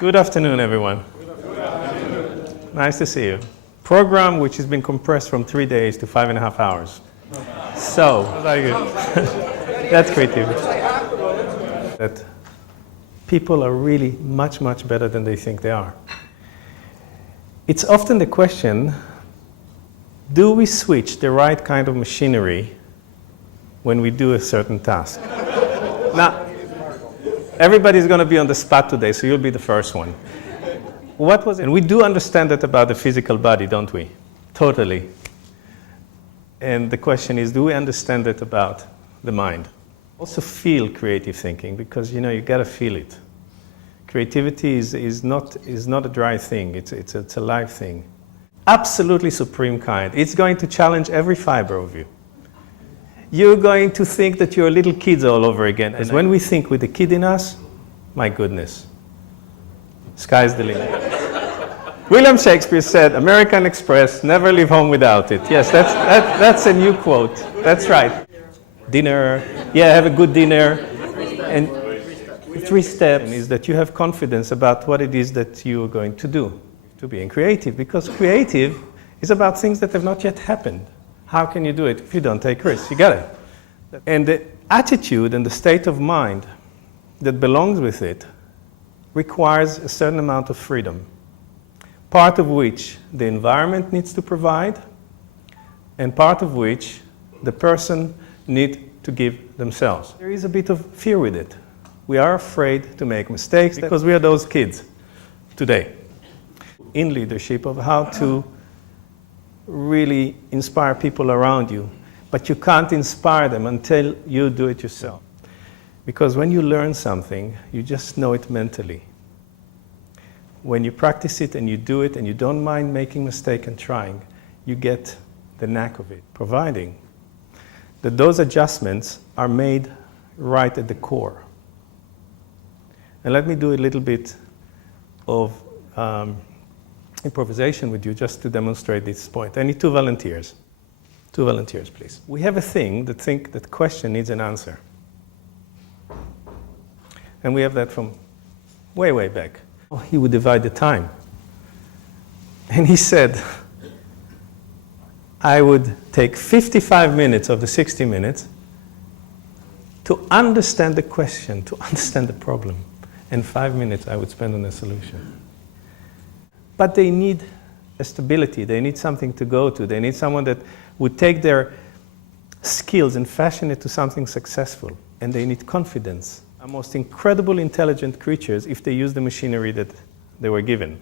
Good afternoon, everyone. Good afternoon. Nice to see you. Program which has been compressed from 3 days to 5.5 hours. So, very good. That's creativity. That people are really much, much better than they think they are. It's often the question, do we switch the right kind of machinery when we do a certain task? Now, everybody's going to be on the spot today, so you'll be the first one. What was it? And we do understand that about the physical body, don't we? Totally. And the question is, do we understand that about the mind? Also feel creative thinking, because you got to feel it. Creativity is not a dry thing, it's a live thing. Absolutely supreme kind. It's going to challenge every fiber of you. You're going to think that you're little kids all over again. As when we think with the kid in us, my goodness, sky's the limit. William Shakespeare said, American Express, never leave home without it. Yes, that's a new quote. That's right. Dinner, yeah, have a good dinner. And 3 steps is that you have confidence about what it is that you are going to do, to being creative. Because creative is about things that have not yet happened. How can you do it if you don't take risks? You got it. And the attitude and the state of mind that belongs with it requires a certain amount of freedom, part of which the environment needs to provide, and part of which the person needs to give themselves. There is a bit of fear with it. We are afraid to make mistakes because we are those kids today in leadership of how to really inspire people around you. But you can't inspire them until you do it yourself. Because when you learn something, you just know it mentally. When you practice it and you do it and you don't mind making mistakes and trying, you get the knack of it, providing that those adjustments are made right at the core. And let me do a little bit of improvisation with you just to demonstrate this point. I need 2 volunteers. 2 volunteers, please. We have a thing that think that question needs an answer. And we have that from way, way back. He would divide the time. And he said, I would take 55 minutes of the 60 minutes to understand the question, to understand the problem. And 5 minutes I would spend on the solution. But they need a stability. They need something to go to. They need someone that would take their skills and fashion it to something successful. And they need confidence. Are most incredible intelligent creatures if they use the machinery that they were given.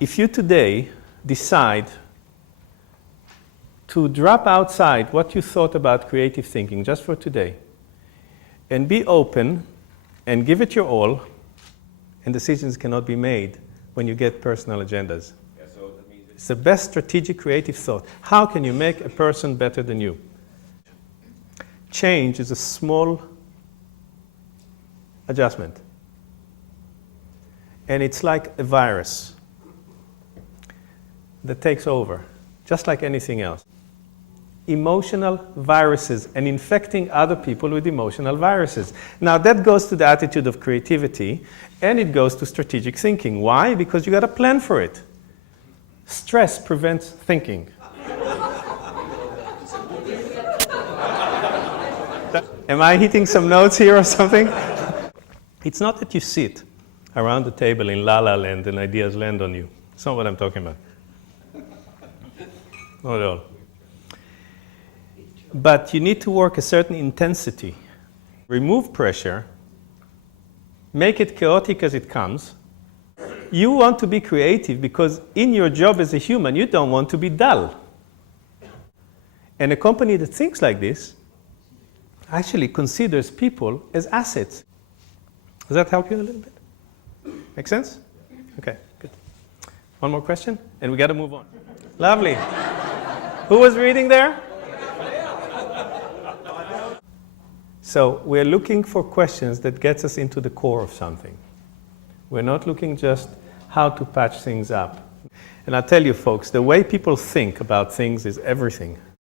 If you today decide to drop outside what you thought about creative thinking just for today and be open and give it your all, and decisions cannot be made when you get personal agendas. Yeah, so that means it's the best strategic creative thought. How can you make a person better than you? Change is a small adjustment. And it's like a virus that takes over, just like anything else. Emotional viruses and infecting other people with emotional viruses. Now that goes to the attitude of creativity and it goes to strategic thinking. Why? Because you got a plan for it. Stress prevents thinking. Am I hitting some notes here or something? It's not that you sit around the table in la la land and ideas land on you. It's not what I'm talking about. Not at all. But you need to work a certain intensity. Remove pressure. Make it chaotic as it comes. You want to be creative because in your job as a human, you don't want to be dull. And a company that thinks like this actually considers people as assets. Does that help you a little bit? Make sense? Okay, good. One more question, and we got to move on. Lovely. Who was reading there? So we're looking for questions that gets us into the core of something. We're not looking just how to patch things up. And I'll tell you folks, the way people think about things is everything.